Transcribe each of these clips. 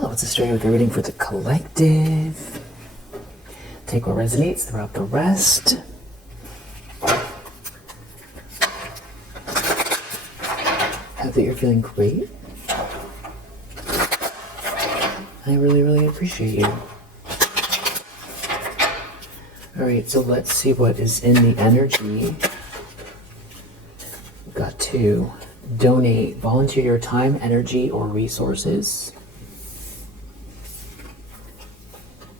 Hello, it's Australia with a reading for the collective. Take what resonates, throughout the rest. Hope that you're feeling great. I really, really appreciate you. Alright, so let's see what is in the energy. We've got two. Donate, volunteer your time, energy, or resources.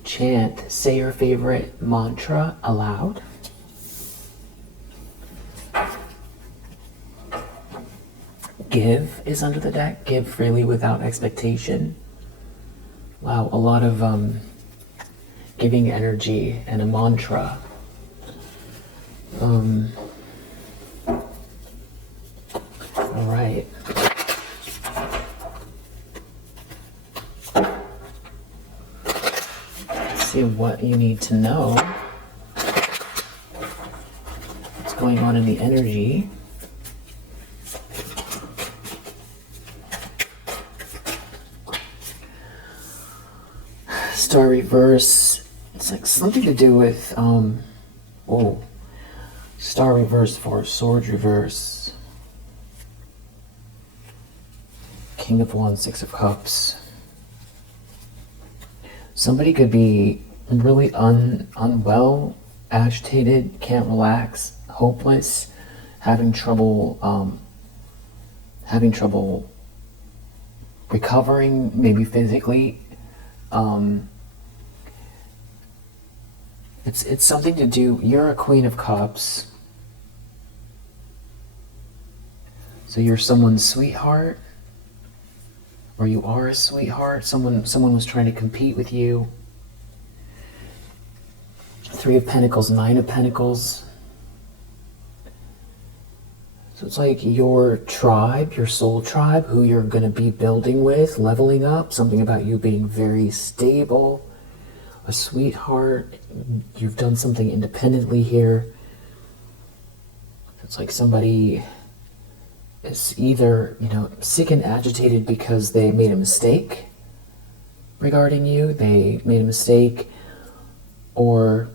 Chant, say your favorite mantra aloud. Give is under the deck. Give freely without expectation. Wow, a lot of giving energy and a mantra. All right. Let's see what you need to know. What's going on in the energy? Star reverse. It's like something to do with star reverse for sword reverse. King of Wands, Six of Cups. Somebody could be really unwell, agitated, can't relax, hopeless, having trouble recovering, maybe physically. It's something to do. You're a Queen of Cups, so you're someone's sweetheart. Or you are a sweetheart, someone was trying to compete with you. Three of Pentacles, Nine of Pentacles. So it's like your tribe, your soul tribe, who you're going to be building with, leveling up. Something about you being very stable, a sweetheart. You've done something independently here. So it's like somebody is either, sick and agitated because they made a mistake regarding you, they made a mistake, or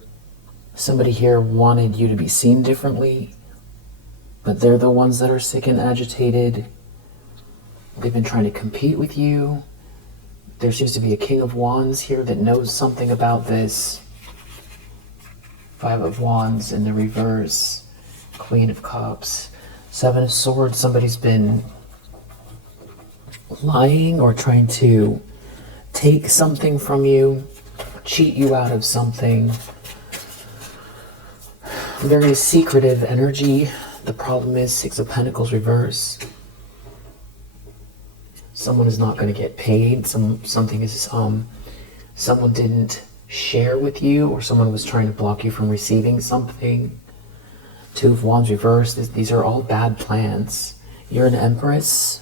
somebody here wanted you to be seen differently, but they're the ones that are sick and agitated. They've been trying to compete with you. There seems to be a King of Wands here that knows something about this. Five of Wands in the reverse. Queen of Cups. Seven of Swords, somebody's been lying or trying to take something from you, cheat you out of something. Very secretive energy. The problem is Six of Pentacles reverse. Someone is not going to get paid. Something is someone didn't share with you, or someone was trying to block you from receiving something. Two of Wands reverse. These are all bad plans. You're an Empress.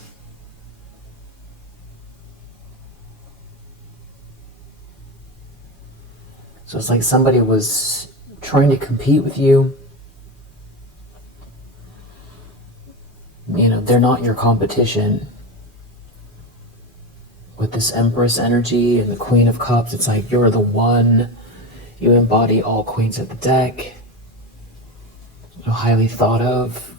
So it's like somebody was trying to compete with you. They're not your competition. With this Empress energy and the Queen of Cups, it's like you're the one. You embody all queens of the deck. Highly thought of,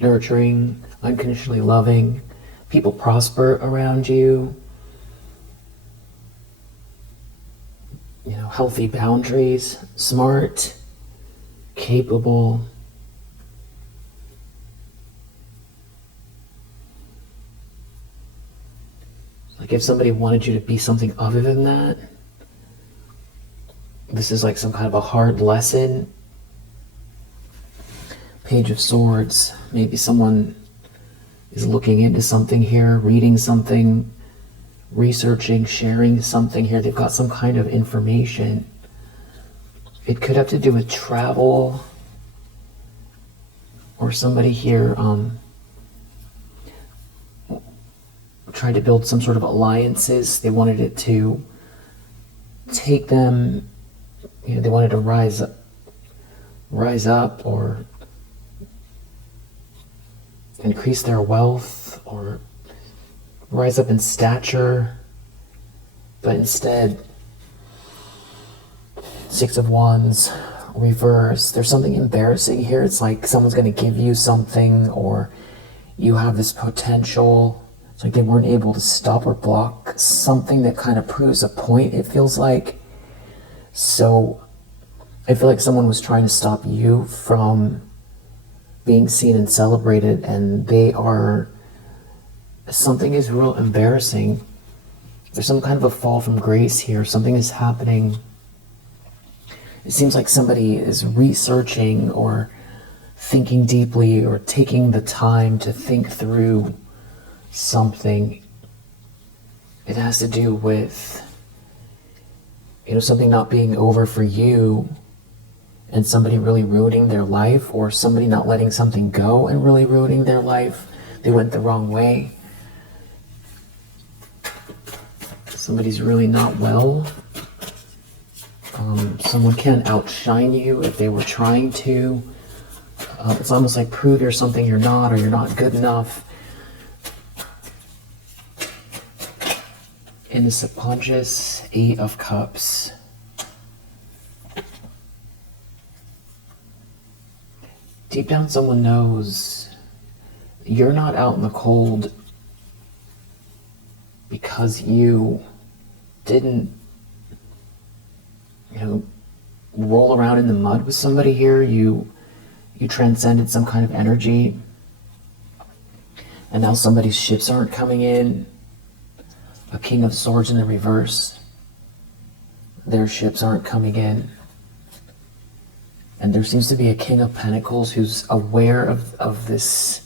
nurturing, unconditionally loving. People prosper around you. Healthy boundaries, smart, capable. Like if somebody wanted you to be something other than that, this is like some kind of a hard lesson. Page of Swords. Maybe someone is looking into something here, reading something, researching, sharing something here. They've got some kind of information. It could have to do with travel, or somebody here tried to build some sort of alliances. They wanted it to take them, they wanted to rise up or increase their wealth or rise up in stature. But instead, Six of Wands, reverse. There's something embarrassing here. It's like someone's going to give you something, or you have this potential. It's like they weren't able to stop or block something that kind of proves a point, it feels like. So I feel like someone was trying to stop you from being seen and celebrated, and something is real embarrassing. There's some kind of a fall from grace here. Something is happening. It seems like somebody is researching or thinking deeply or taking the time to think through something. It has to do with, something not being over for you and somebody really ruining their life, or somebody not letting something go and really ruining their life. They went the wrong way. Somebody's really not well. Someone can outshine you if they were trying to. It's almost like prove you're something you're not, or you're not good enough. In the subconscious, 8 of Cups. Deep down, someone knows you're not out in the cold because you didn't, roll around in the mud with somebody here. You transcended some kind of energy, and now somebody's ships aren't coming in. A King of Swords in the reverse. Their ships aren't coming in. And there seems to be a King of Pentacles who's aware of this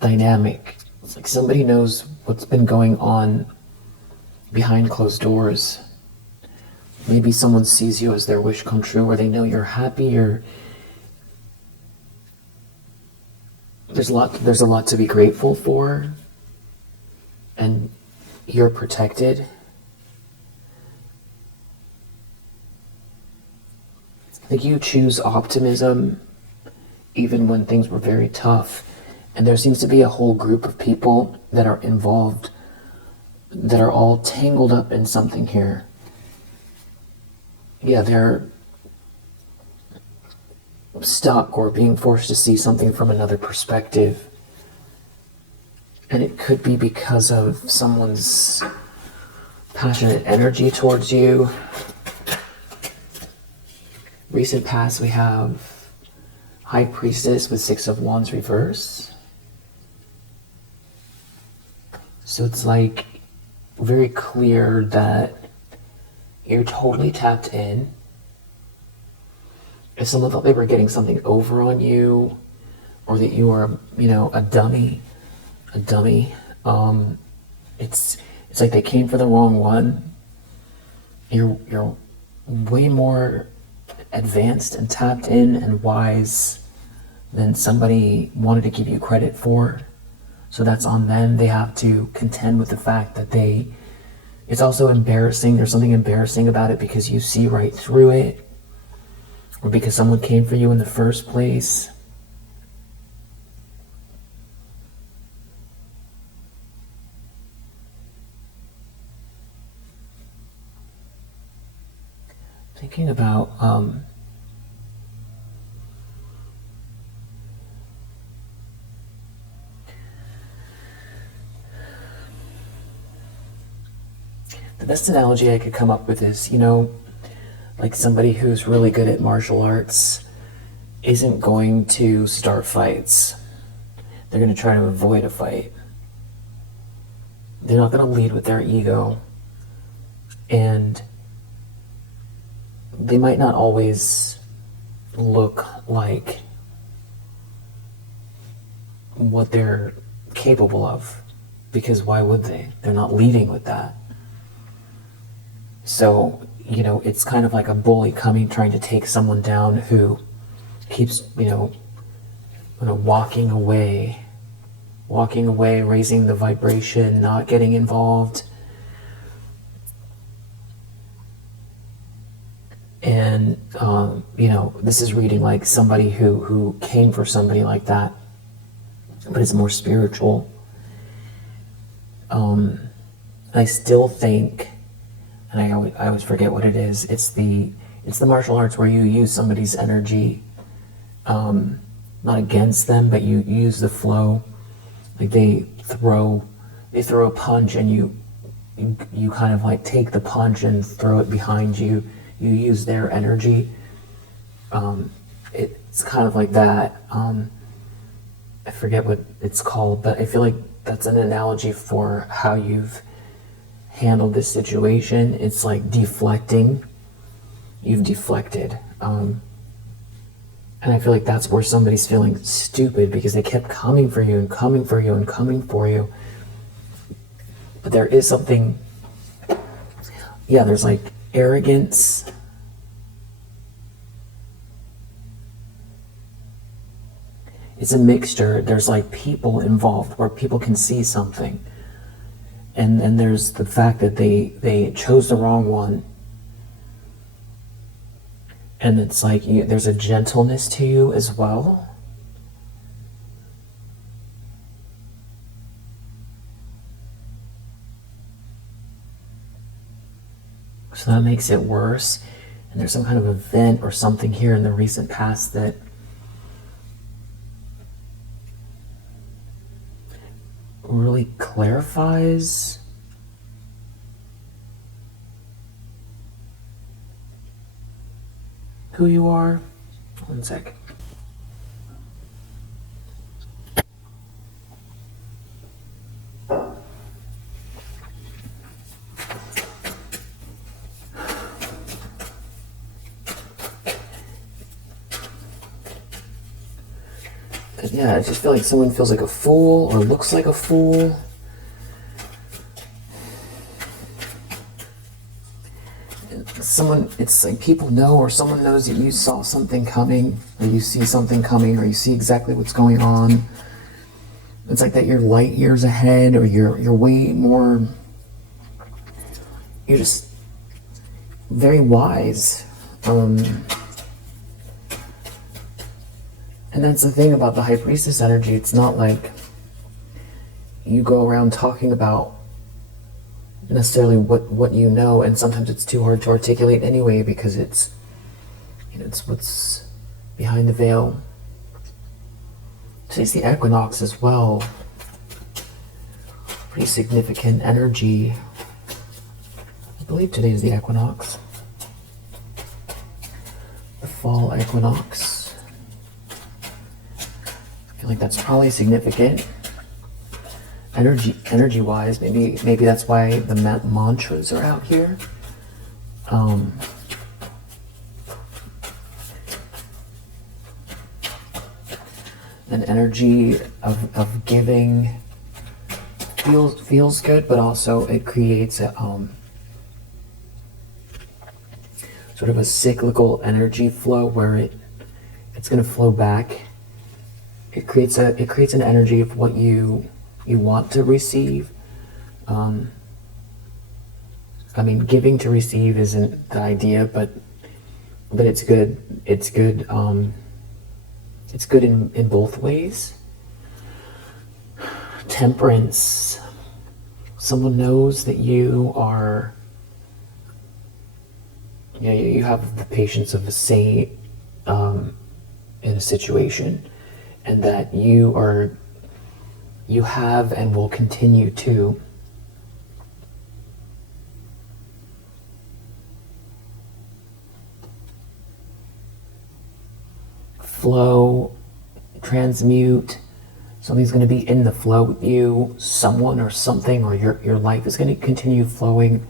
dynamic. It's like somebody knows what's been going on behind closed doors. Maybe someone sees you as their wish come true, or they know you're happy, there's a lot to be grateful for, and you're protected. I think you choose optimism even when things were very tough, and there seems to be a whole group of people that are involved that are all tangled up in something here. Yeah, they're stuck or being forced to see something from another perspective. And it could be because of someone's passionate energy towards you. Recent past, we have High Priestess with 6 of Wands reverse. So it's like very clear that you're totally tapped in. If someone thought they were getting something over on you, or that you were, a dummy, it's like they came for the wrong one. You're way more advanced and tapped in and wise than somebody wanted to give you credit for. So that's on them. They have to contend with the fact that it's also embarrassing. There's something embarrassing about it because you see right through it, or because someone came for you in the first place. Thinking about the best analogy I could come up with is, like somebody who's really good at martial arts isn't going to start fights. They're going to try to avoid a fight. They're not going to lead with their ego. And they might not always look like what they're capable of, because why would they? They're not leading with that. So, it's kind of like a bully trying to take someone down who keeps, walking away, raising the vibration, not getting involved. And, this is reading like somebody who came for somebody like that, but it's more spiritual. I still think and I always forget what it is. It's the martial arts where you use somebody's energy, not against them, but you use the flow. Like they throw a punch, and you kind of like take the punch and throw it behind you. You use their energy. It's kind of like that. I forget what it's called, but I feel like that's an analogy for how you've handled this situation. It's like deflecting. You've deflected. And I feel like that's where somebody's feeling stupid because they kept coming for you and coming for you and coming for you. But there is something, yeah, there's like arrogance. It's a mixture. There's like people involved where people can see something. And then there's the fact that they chose the wrong one. And it's like there's a gentleness to you as well. So that makes it worse. And there's some kind of event or something here in the recent past that really clarifies who you are. One sec. Yeah, I just feel like someone feels like a fool or looks like a fool. It's like people know, or someone knows that you saw something coming, or you see something coming, or you see exactly what's going on. It's like that you're light years ahead, or you're way more, you're just very wise. And that's the thing about the High Priestess energy. It's not like you go around talking about necessarily what you know, and sometimes it's too hard to articulate anyway because it's what's behind the veil. Today's the Equinox as well. Pretty significant energy. I believe today is the Equinox. The fall Equinox. I feel like that's probably significant. Energy wise, maybe that's why the mantras are out here. An energy of giving feels good, but also it creates a sort of a cyclical energy flow where it's going to flow back. It creates an energy of what you want to receive. I mean, giving to receive isn't the idea, but it's good. It's good. It's good in both ways. Temperance. Someone knows that you are. You have the patience of a saint in a situation, and that you have and will continue to flow, transmute. Something's going to be in the flow with you, someone or something, or your life is going to continue flowing.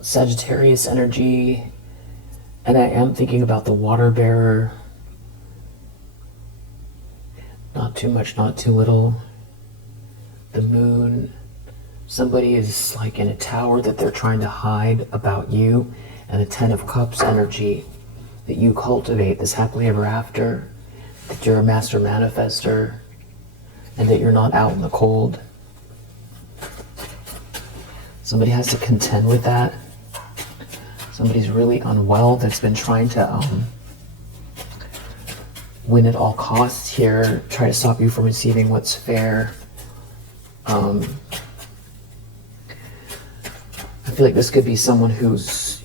Sagittarius energy, and I am thinking about the water bearer. Not too much, not too little. The moon. Somebody is like in a tower that they're trying to hide about you. And the Ten of Cups energy that you cultivate, this happily ever after. That you're a master manifester. And that you're not out in the cold. Somebody has to contend with that. Somebody's really unwell that's been trying to win at all costs here, try to stop you from receiving what's fair. feel like this could be someone who's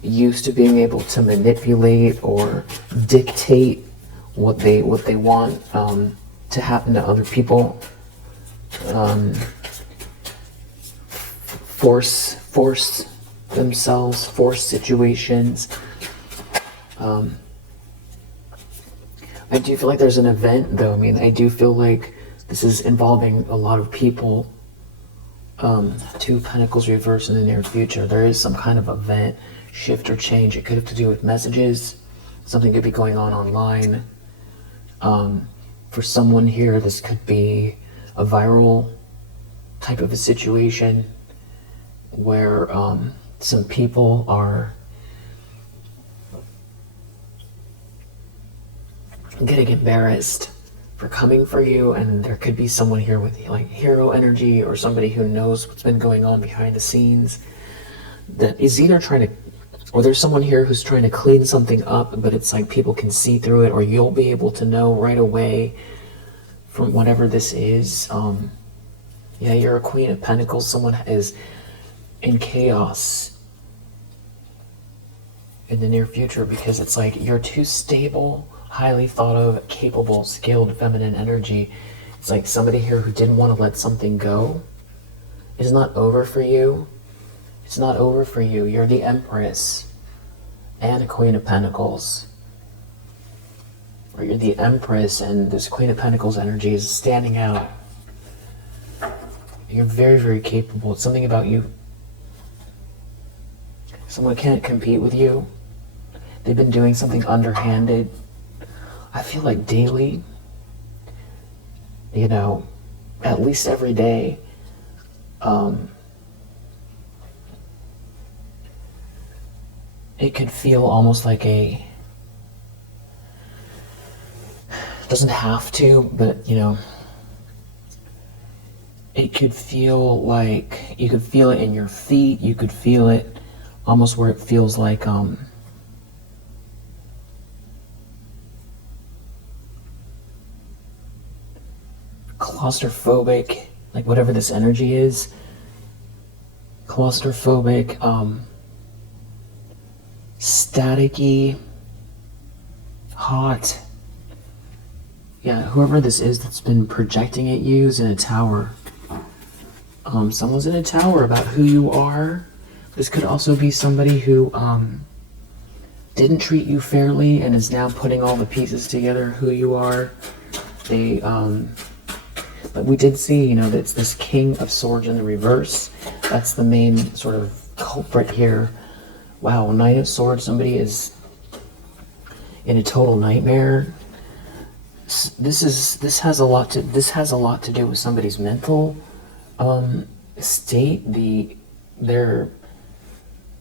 used to being able to manipulate or dictate what they want to happen to other people. Force themselves, force situations. I do feel like there's an event, though. I mean, I do feel like this is involving a lot of people. Two Pentacles reversed in the near future. There is some kind of event, shift, or change. It could have to do with messages. Something could be going on online. For someone here, this could be a viral type of a situation where some people are getting embarrassed for coming for you, and there could be someone here with like hero energy, or somebody who knows what's been going on behind the scenes that is either trying to, or there's someone here who's trying to clean something up, but it's like people can see through it, or you'll be able to know right away from whatever this is. Yeah, you're a Queen of Pentacles. Someone is in chaos in the near future because it's like you're too stable, highly thought of, capable, skilled, feminine energy. It's like somebody here who didn't want to let something go. It's not over for you. It's not over for you. You're the Empress and a Queen of Pentacles. Or you're the Empress, and this Queen of Pentacles energy is standing out. You're very, very capable. It's something about you. Someone can't compete with you. They've been doing something underhanded. I feel like daily, you know, at least every day, it could feel almost like it doesn't have to, but, you know, it could feel like, you could feel it in your feet, you could feel it almost where it feels like, claustrophobic, like whatever this energy is, claustrophobic, staticky, hot. Yeah, whoever this is that's been projecting at you is in a tower. Someone's in a tower about who you are. This could also be somebody who didn't treat you fairly and is now putting all the pieces together who you are. They but we did see, you know, that's this King of Swords in the reverse. That's the main sort of culprit here. Wow, Knight of Swords, somebody is in a total nightmare. This has a lot to do with somebody's mental state. They're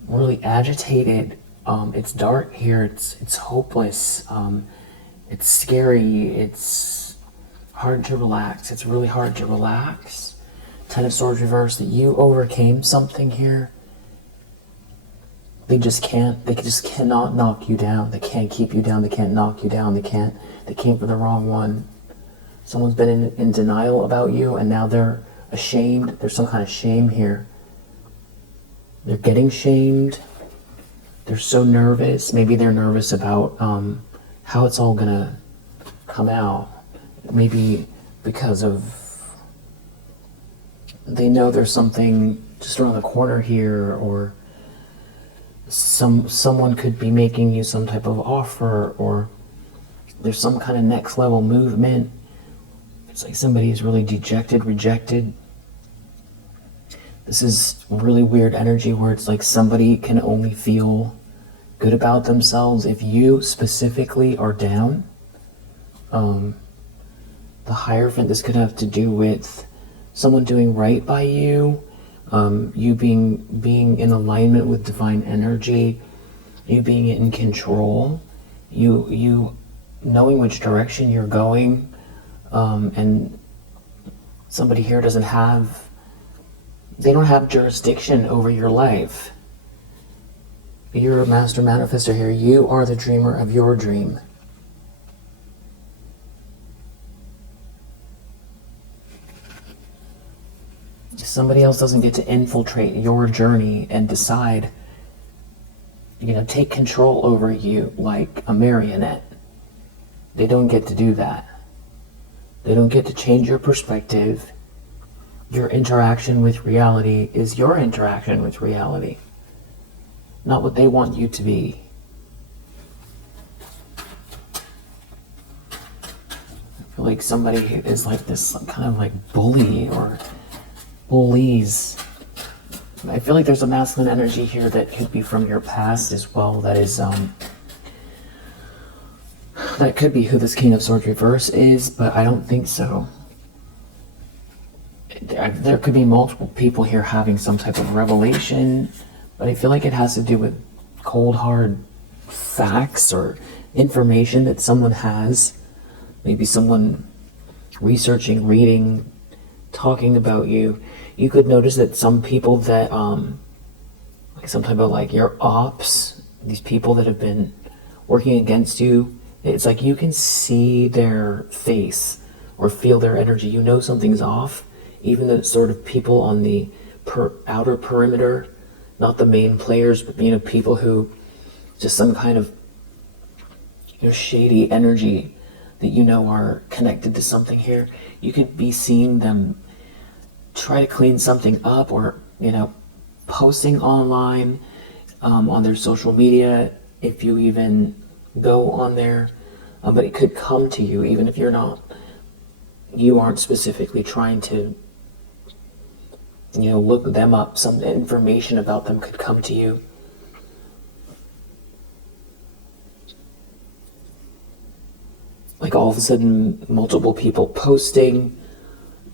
really agitated. It's dark here. It's hopeless. It's scary. It's hard to relax. It's really hard to relax. Ten of Swords reversed. That you overcame something here. They just cannot knock you down. They can't keep you down. They can't knock you down. They came for the wrong one. Someone's been in denial about you, and now they're ashamed. There's some kind of shame here. They're getting shamed. They're so nervous. Maybe they're nervous about how it's all gonna come out. Maybe because of they know there's something just around the corner here, or someone could be making you some type of offer, or there's some kind of next level movement. It's like somebody is really dejected, rejected. This is really weird energy where it's like somebody can only feel good about themselves if you specifically are down. The Hierophant, this could have to do with someone doing right by you, you being in alignment with divine energy, you being in control, you knowing which direction you're going, and somebody here they don't have jurisdiction over your life. You're a master manifestor here. You are the dreamer of your dream. Somebody else doesn't get to infiltrate your journey and decide, take control over you like a marionette. They don't get to do that. They don't get to change your perspective. Your interaction with reality is your interaction with reality, not what they want you to be. I feel like somebody is like this kind of like bully or bullies. I feel like there's a masculine energy here that could be from your past as well. That is, that could be who this King of Swords reverse is, but I don't think so. There could be multiple people here having some type of revelation, but I feel like it has to do with cold, hard facts or information that someone has. Maybe someone researching, reading, talking about you. You could notice that some people that, like some type of like your ops, these people that have been working against you, it's like you can see their face or feel their energy. You know something's off. Even the sort of people on the outer perimeter, not the main players, but people who just some kind of shady energy that are connected to something here. You could be seeing them try to clean something up, or posting online on their social media, if you even go on there. But it could come to you even if you aren't specifically trying to look them up. Some information about them could come to you. Like all of a sudden, multiple people posting.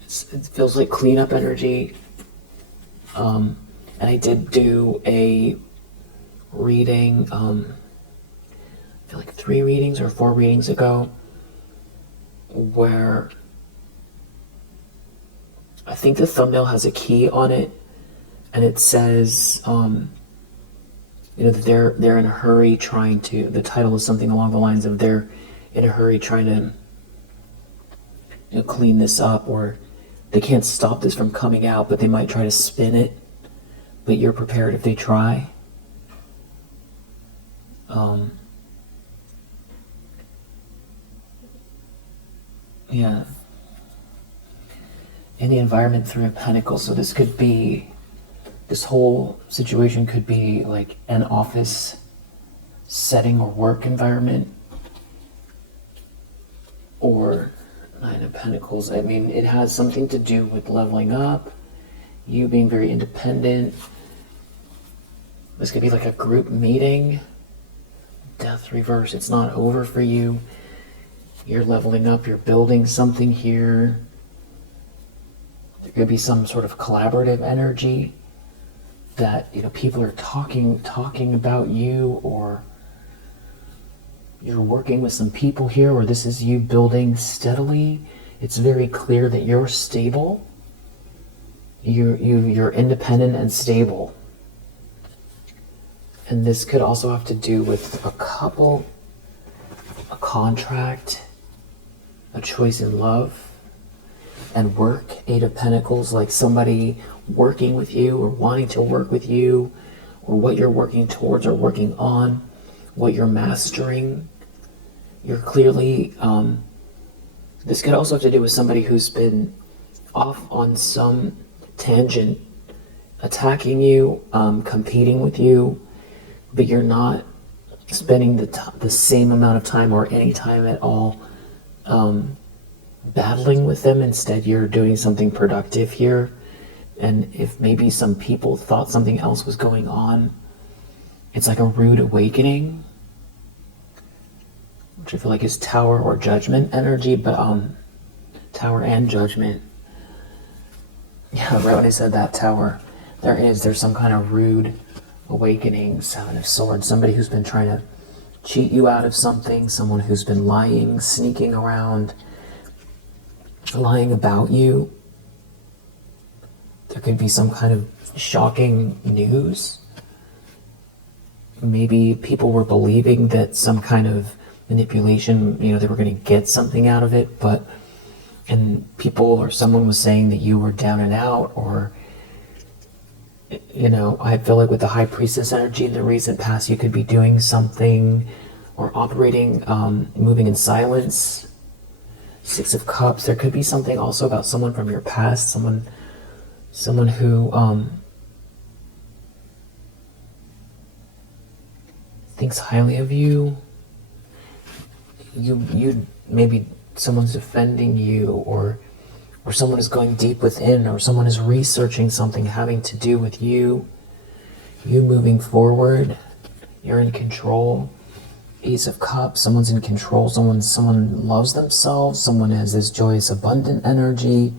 It feels like cleanup energy. And I did do a reading, I feel like 3 readings or 4 readings ago, where I think the thumbnail has a key on it, and it says, that they're in a hurry trying to. The title is something along the lines of they're in a hurry trying to, clean this up, or they can't stop this from coming out, but they might try to spin it. But you're prepared if they try. Yeah. In the environment, 3 of Pentacles. So this whole situation could be like an office setting or work environment, or 9 of Pentacles. I mean, it has something to do with leveling up, you being very independent. This could be like a group meeting. Death reverse. It's not over for you. You're leveling up. You're building something here. There could be some sort of collaborative energy that people are talking about you, or you're working with some people here, or this is you building steadily. It's very clear that you're stable. You're independent and stable. And this could also have to do with a couple, a contract, a choice in love, and work. 8 of Pentacles, like somebody working with you or wanting to work with you, or what you're working towards or working on, what you're mastering. You're clearly, this could also have to do with somebody who's been off on some tangent, attacking you, competing with you, but you're not spending the same amount of time or any time at all battling with them. Instead, you're doing something productive here. And if maybe some people thought something else was going on, it's like a rude awakening, which I feel like is Tower or Judgment energy, but Tower and Judgment. Yeah, right when I said that, Tower, there's some kind of rude awakening. 7 of Swords, somebody who's been trying to cheat you out of something, someone who's been lying, sneaking around, lying about you. There could be some kind of shocking news. Maybe people were believing that some kind of manipulation, they were going to get something out of it, but and people or someone was saying that you were down and out, or I feel like with the High Priestess energy in the recent past, you could be doing something or operating, moving in silence. Six of Cups, there could be something also about someone from your past, someone who thinks highly of you. You maybe someone's defending you, or someone is going deep within, or someone is researching something having to do with you moving forward. You're in control. Ace of Cups, someone's in control, someone loves themselves, someone has this joyous, abundant energy.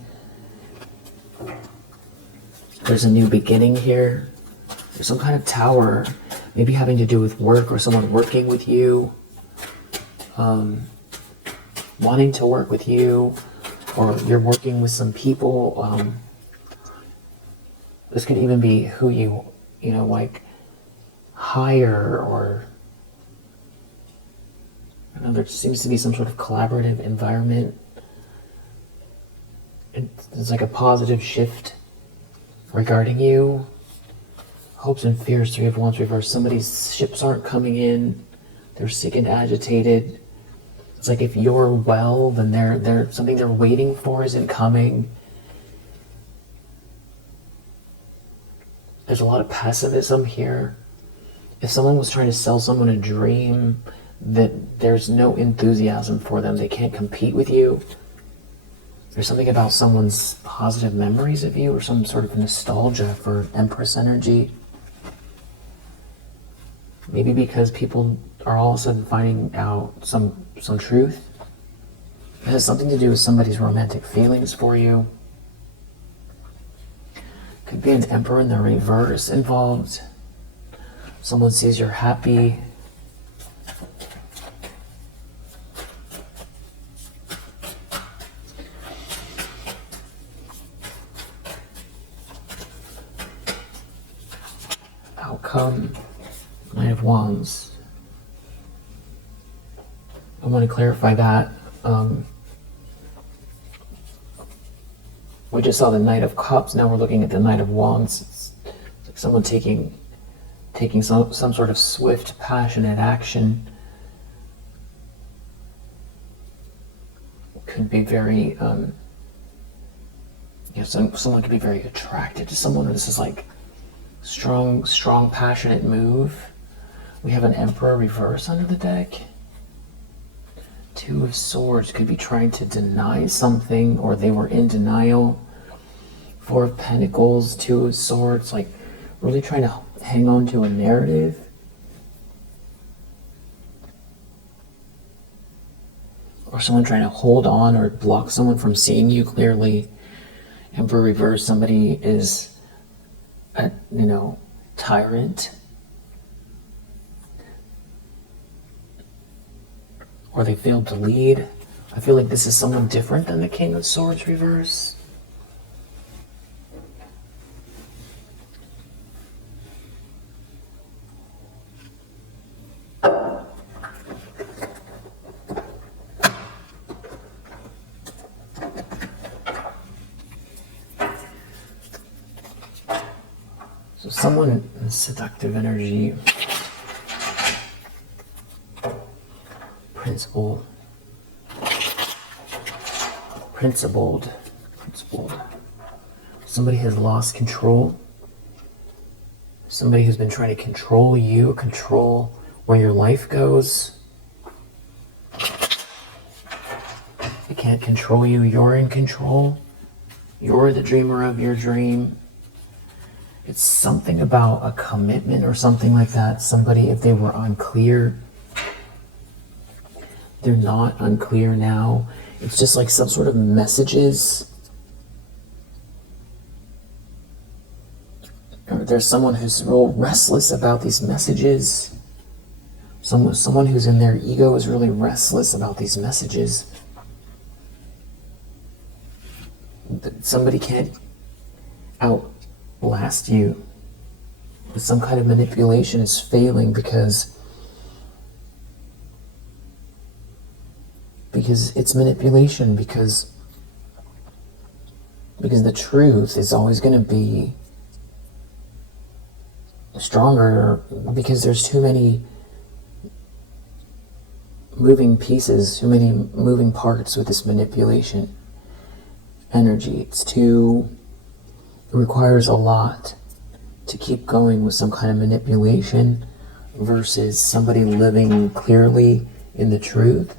There's a new beginning here. There's some kind of tower, maybe having to do with work, or someone working with you, wanting to work with you, or you're working with some people. This could even be who you like hire, or there seems to be some sort of collaborative environment. It's like a positive shift regarding you. Hopes and fears, Three of Wands reversed. Somebody's ships aren't coming in. They're sick and agitated. It's like if you're well, then they're something they're waiting for isn't coming. There's a lot of pessimism here. If someone was trying to sell someone a dream, that there's no enthusiasm for them, they can't compete with you. There's something about someone's positive memories of you, or some sort of nostalgia for Empress energy. Maybe because people are all of a sudden finding out some truth. It has something to do with somebody's romantic feelings for you. Could be an Emperor in the reverse involved. Someone sees you're happy. Outcome, Knight of Wands. I want to clarify that. We just saw the Knight of Cups, now we're looking at the Knight of Wands. It's like someone taking some sort of swift, passionate action. Could be very, someone could be very attracted to someone. This is like strong, passionate move. We have an Emperor reverse under the deck. Two of Swords, could be trying to deny something, or they were in denial. Four of Pentacles, Two of Swords, like really trying to hang on to a narrative. Or someone trying to hold on or block someone from seeing you clearly. Emperor reverse, somebody is a tyrant. Or they failed to lead. I feel like this is someone different than the King of Swords reverse. So someone in seductive energy, principled. Somebody has lost control. Somebody who's been trying to control you, control where your life goes. They can't control you, you're in control. You're the dreamer of your dream. It's something about a commitment or something like that. Somebody, if they were unclear, they're not unclear now. It's just like some sort of messages. Or there's someone who's real restless about these messages. Someone who's in their ego is really restless about these messages. Somebody can't outlast you. But some kind of manipulation is failing because it's manipulation, because Because the truth is always going to be stronger, because there's too many moving pieces, too many moving parts with this manipulation energy. It requires a lot to keep going with some kind of manipulation versus somebody living clearly in the truth.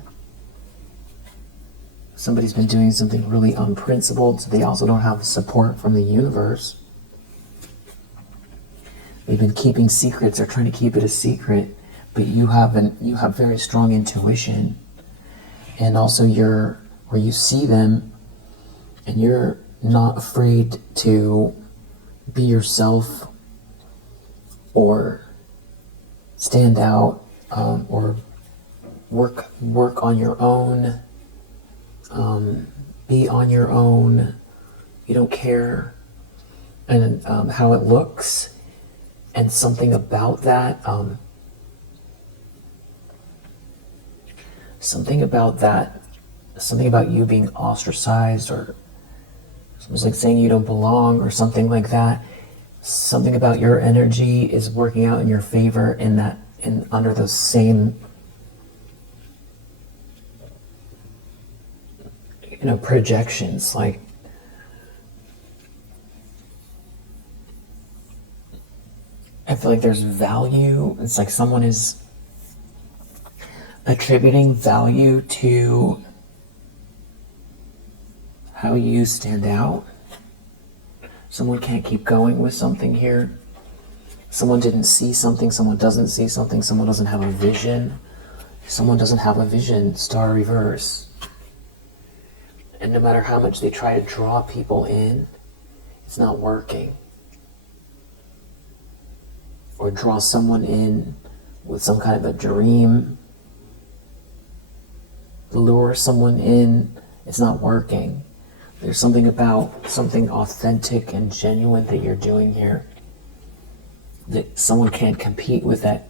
Somebody's been doing something really unprincipled, so they also don't have support from the universe. They've been keeping secrets or trying to keep it a secret, but you have very strong intuition, and also where you see them, and you're not afraid to be yourself or stand out, or work on your own, be on your own. You don't care and how it looks, and something about that, something about you being ostracized, or it's like saying you don't belong or something like that. Something about your energy is working out in your favor in under those same projections. Like, I feel like there's value. It's like someone is attributing value to how you stand out. Someone can't keep going with something here. Someone didn't see something, someone doesn't see something, someone doesn't have a vision. Someone doesn't have a vision, star reverse. And no matter how much they try to draw people in, it's not working. Or draw someone in with some kind of a dream, lure someone in, it's not working. There's something about something authentic and genuine that you're doing here that someone can't compete with that.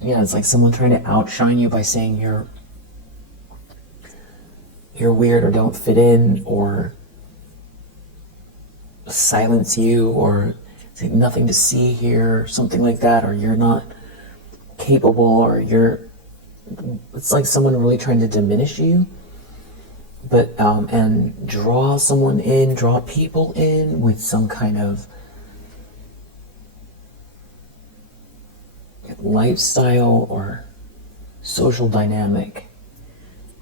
Yeah, it's like someone trying to outshine you by saying you're weird or don't fit in, or silence you, or say nothing to see here, or something like that, or you're not capable, or it's like someone really trying to diminish you, but and draw people in with some kind of lifestyle or social dynamic.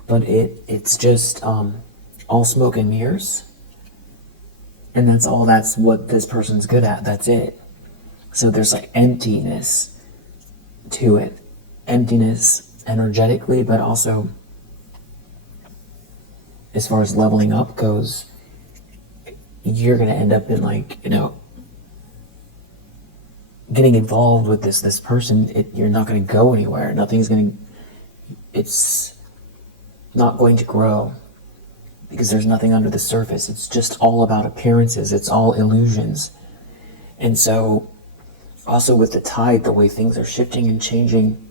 But it's just all smoke and mirrors, and that's what this person's good at. That's it. So there's like emptiness to it, emptiness energetically, but also as far as leveling up goes, you're gonna end up in getting involved with this person. You're not gonna go anywhere. It's not going to grow, because there's nothing under the surface. It's just all about appearances. It's all illusions. And so also with the tide, the way things are shifting and changing,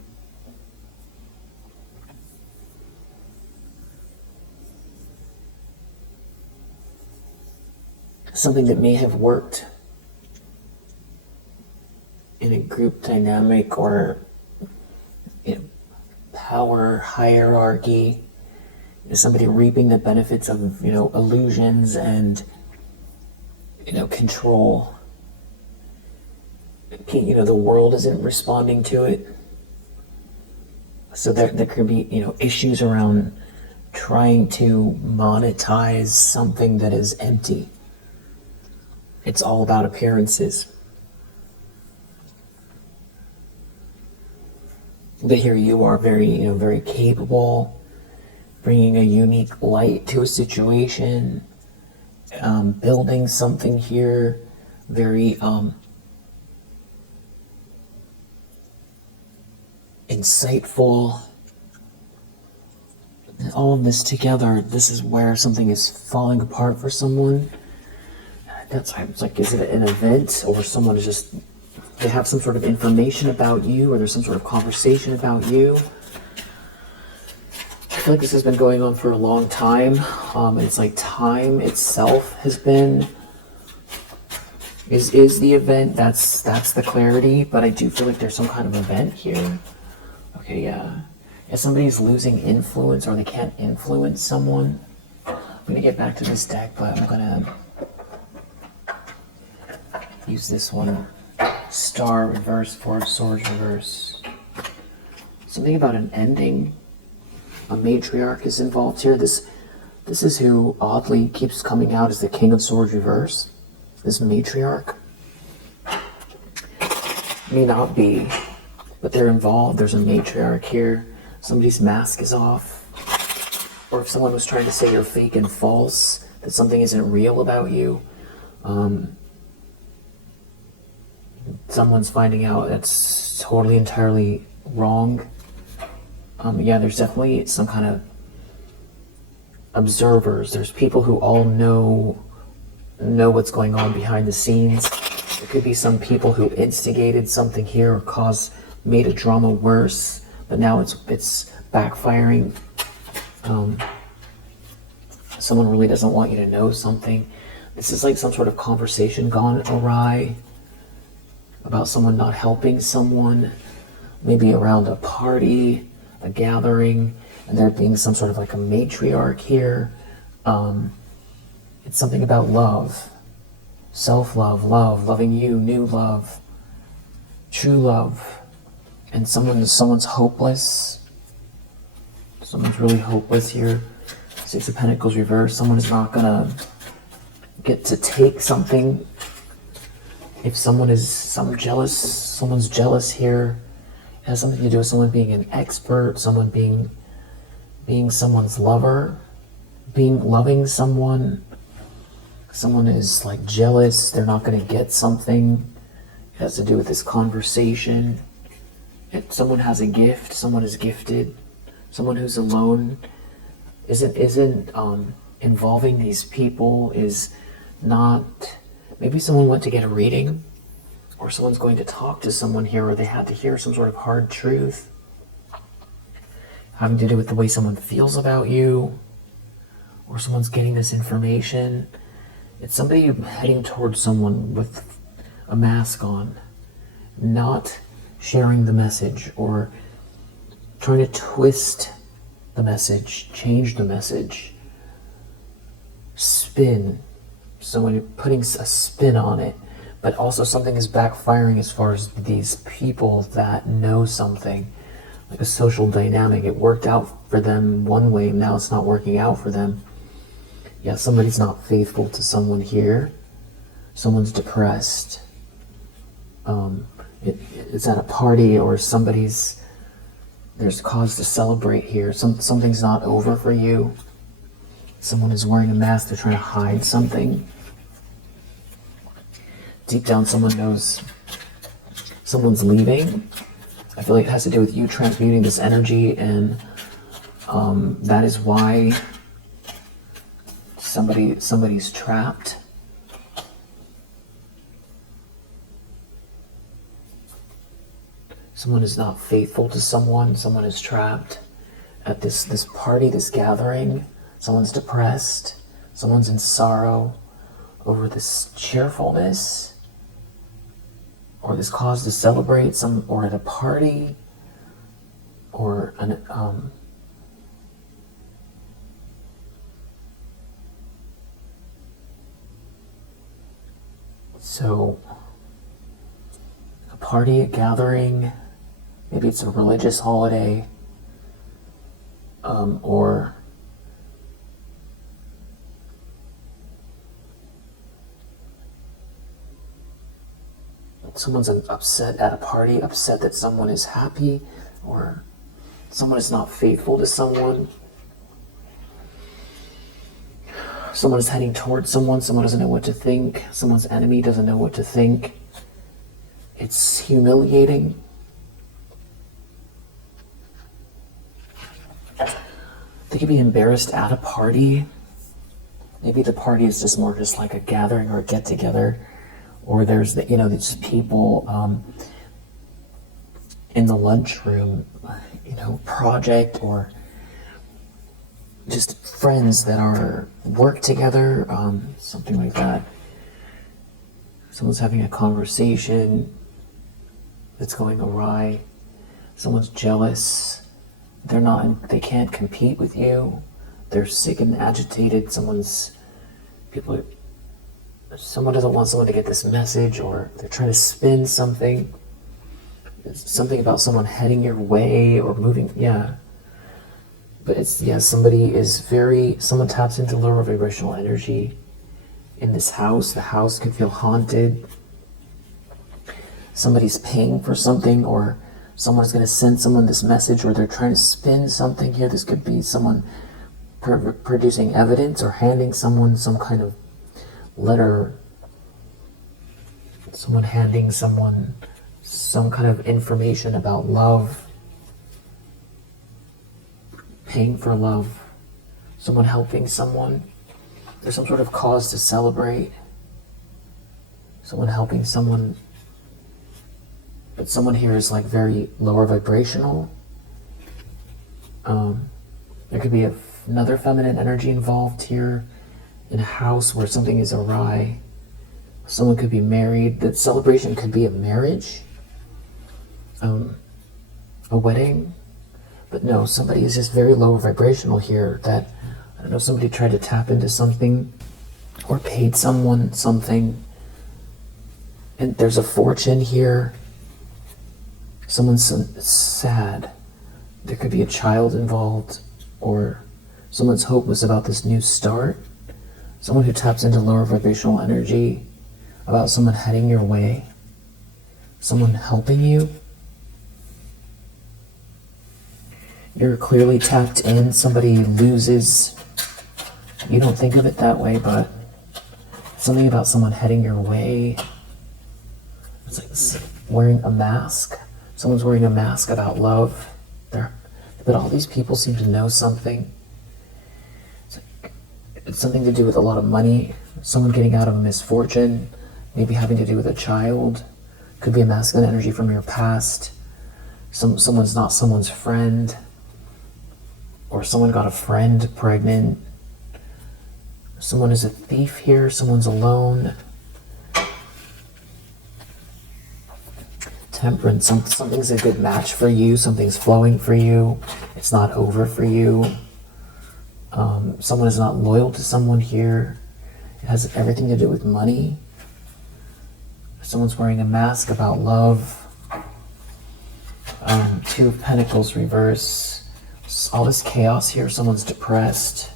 something that may have worked in a group dynamic or power hierarchy, is somebody reaping the benefits of illusions and control. The world isn't responding to it, so there could be issues around trying to monetize something that is empty. It's all about appearances. But here you are, very very capable, bringing a unique light to a situation, building something here, very insightful. All of this together, this is where something is falling apart for someone. That's why it's like, is it an event, or someone is just they have some sort of information about you, or there's some sort of conversation about you. I feel like this has been going on for a long time. It's like time itself has been is the event. That's the clarity, but I do feel like there's some kind of event here. Okay, yeah. If somebody's losing influence or they can't influence someone, I'm gonna get back to this deck, but I'm gonna use this one. Star reverse, Four of Swords reverse. Something about an ending. A matriarch is involved here. This is who oddly keeps coming out as the King of Swords reverse. This matriarch. May not be, but they're involved. There's a matriarch here. Somebody's mask is off. Or if someone was trying to say you're fake and false, that something isn't real about you, someone's finding out that's totally, entirely wrong. Yeah, there's definitely some kind of observers. There's people who all know what's going on behind the scenes. There could be some people who instigated something here or made a drama worse, but now it's backfiring. Someone really doesn't want you to know something. This is like some sort of conversation gone awry about someone not helping someone, maybe around a party, a gathering, and there being some sort of like a matriarch here. It's something about love, self-love, loving you, new love, true love, and someone's hopeless. Someone's really hopeless here. Six of Pentacles reverse. Someone is not gonna get to take something. If someone's jealous here. It has something to do with someone being an expert, someone being someone's lover, loving someone. Someone is like jealous, they're not going to get something. It has to do with this conversation. Someone has a gift, someone is gifted. Someone who's alone isn't involving these people, is not. Maybe someone went to get a reading, or someone's going to talk to someone here, or they had to hear some sort of hard truth having to do with the way someone feels about you, or someone's getting this information. It's somebody heading towards someone with a mask on, not sharing the message, or trying to twist the message, change the message, spin. Someone putting a spin on it. But also something is backfiring as far as these people that know something, like a social dynamic. It worked out for them one way, now it's not working out for them. Yeah, somebody's not faithful to someone here. Someone's depressed. It's at a party, or there's cause to celebrate here. Something's not over for you. Someone is wearing a mask, they're trying to hide something. Deep down, someone knows someone's leaving. I feel like it has to do with you transmuting this energy, and that is why somebody's trapped. Someone is not faithful to someone. Someone is trapped at this party, this gathering. Someone's depressed. Someone's in sorrow over this cheerfulness, or this cause to celebrate, or at a party, or so a party, a gathering, maybe it's a religious holiday, or someone's upset at a party, upset that someone is happy, or someone is not faithful to someone. Someone is heading towards someone doesn't know what to think. Someone's enemy doesn't know what to think. It's humiliating. They could be embarrassed at a party. Maybe the party is just more just like a gathering or a get-together, or there's these people in the lunchroom, project, or just friends that are work together, something like that. Someone's having a conversation that's going awry. Someone's jealous. They can't compete with you. They're sick and agitated. Someone doesn't want someone to get this message, or they're trying to spin something. Something about someone heading your way or moving, yeah. But someone taps into lower vibrational energy in this house. The house could feel haunted. Somebody's paying for something, or someone's going to send someone this message, or they're trying to spin something here. This could be someone producing evidence, or handing someone some kind of letter. Someone handing someone some kind of information about love. Paying for love. Someone helping someone. There's some sort of cause to celebrate. Someone helping someone. But someone here is like very lower vibrational. There could be another feminine energy involved here in a house where something is awry. Someone could be married. The celebration could be a marriage, a wedding. But no, somebody is just very low vibrational here, that, I don't know, somebody tried to tap into something or paid someone something. And there's a fortune here. Someone's sad. There could be a child involved, or someone's hopeless about this new start. Someone who taps into lower vibrational energy, about someone heading your way. Someone helping you. You're clearly tapped in. Somebody loses. You don't think of it that way, but something about someone heading your way. It's like wearing a mask. Someone's wearing a mask about love. But all these people seem to know something. It's something to do with a lot of money. Someone getting out of a misfortune. Maybe having to do with a child. Could be a masculine energy from your past. Someone's not someone's friend. Or someone got a friend pregnant. Someone is a thief here. Someone's alone. Temperance. Something's a good match for you. Something's flowing for you. It's not over for you. Someone is not loyal to someone here. It has everything to do with money. Someone's wearing a mask about love. Two of Pentacles reverse. All this chaos here. Someone's depressed.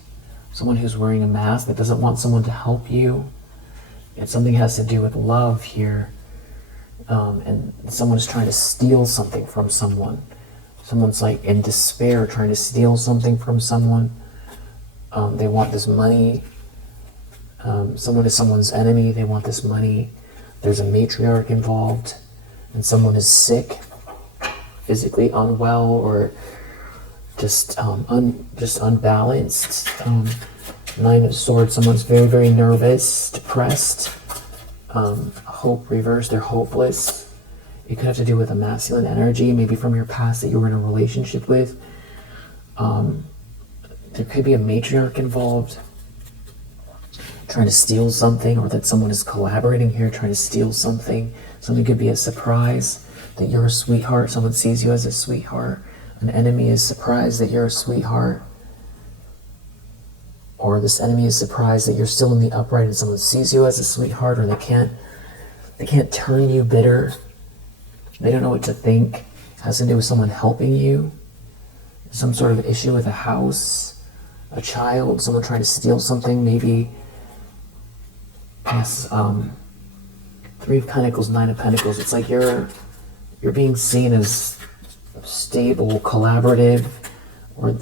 Someone who's wearing a mask that doesn't want someone to help you. And something has to do with love here. And someone's trying to steal something from someone. Someone's like in despair trying to steal something from someone. They want this money. Someone is someone's enemy. They want this money. There's a matriarch involved. And someone is sick, physically unwell, or just unbalanced. Nine of Swords. Someone's very, very nervous, depressed. Hope reversed. They're hopeless. It could have to do with a masculine energy, maybe from your past that you were in a relationship with. There could be a matriarch involved, trying to steal something, or that someone is collaborating here, trying to steal something. Something could be a surprise that you're a sweetheart. Someone sees you as a sweetheart. An enemy is surprised that you're a sweetheart. Or this enemy is surprised that you're still in the upright and someone sees you as a sweetheart, or they can't turn you bitter. They don't know what to think. It has to do with someone helping you. Some sort of issue with a house, a child, someone trying to steal something, maybe. Yes, Three of Pentacles, Nine of Pentacles. It's like you're being seen as stable, collaborative, or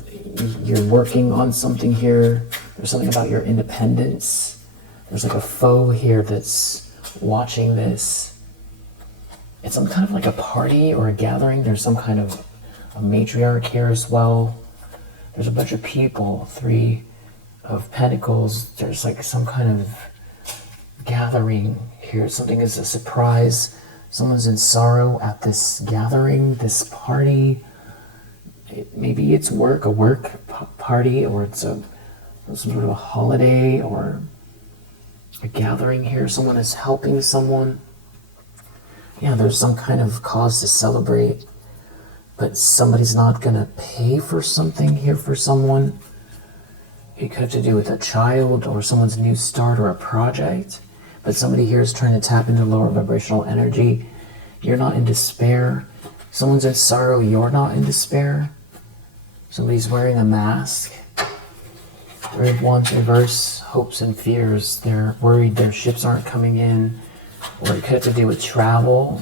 you're working on something here. There's something about your independence. There's like a foe here that's watching this. It's some kind of like a party or a gathering. There's some kind of a matriarch here as well. There's a bunch of people. Three of Pentacles. There's like some kind of gathering here. Something is a surprise. Someone's in sorrow at this gathering, this party. Maybe it's work, a work party, or it's some sort of a holiday or a gathering here. Someone is helping someone. Yeah, there's some kind of cause to celebrate, but somebody's not going to pay for something here for someone. It could have to do with a child or someone's new start or a project, but somebody here is trying to tap into lower vibrational energy. You're not in despair. Someone's in sorrow. You're not in despair. Somebody's wearing a mask. Three of Wands reverse, hopes and fears. They're worried their ships aren't coming in, or it could have to do with travel.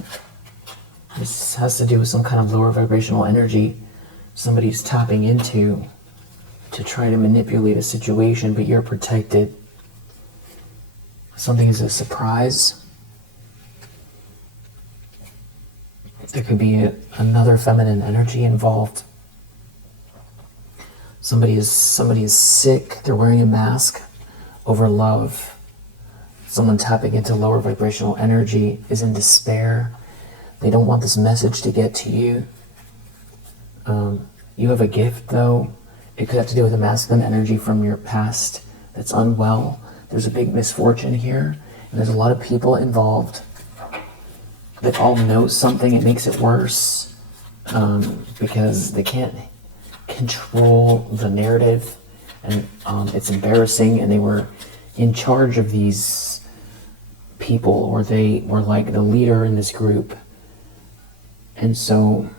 This has to do with some kind of lower vibrational energy somebody's tapping into to try to manipulate a situation, but you're protected. Something is a surprise. There could be another feminine energy involved. Somebody is sick. They're wearing a mask over love. Someone tapping into lower vibrational energy is in despair. They don't want this message to get to you. You have a gift, though. It could have to do with a masculine energy from your past that's unwell. There's a big misfortune here, and there's a lot of people involved that all know something. It makes it worse because they can't control the narrative, and it's embarrassing, and they were in charge of these people, or they were like the leader in this group, and so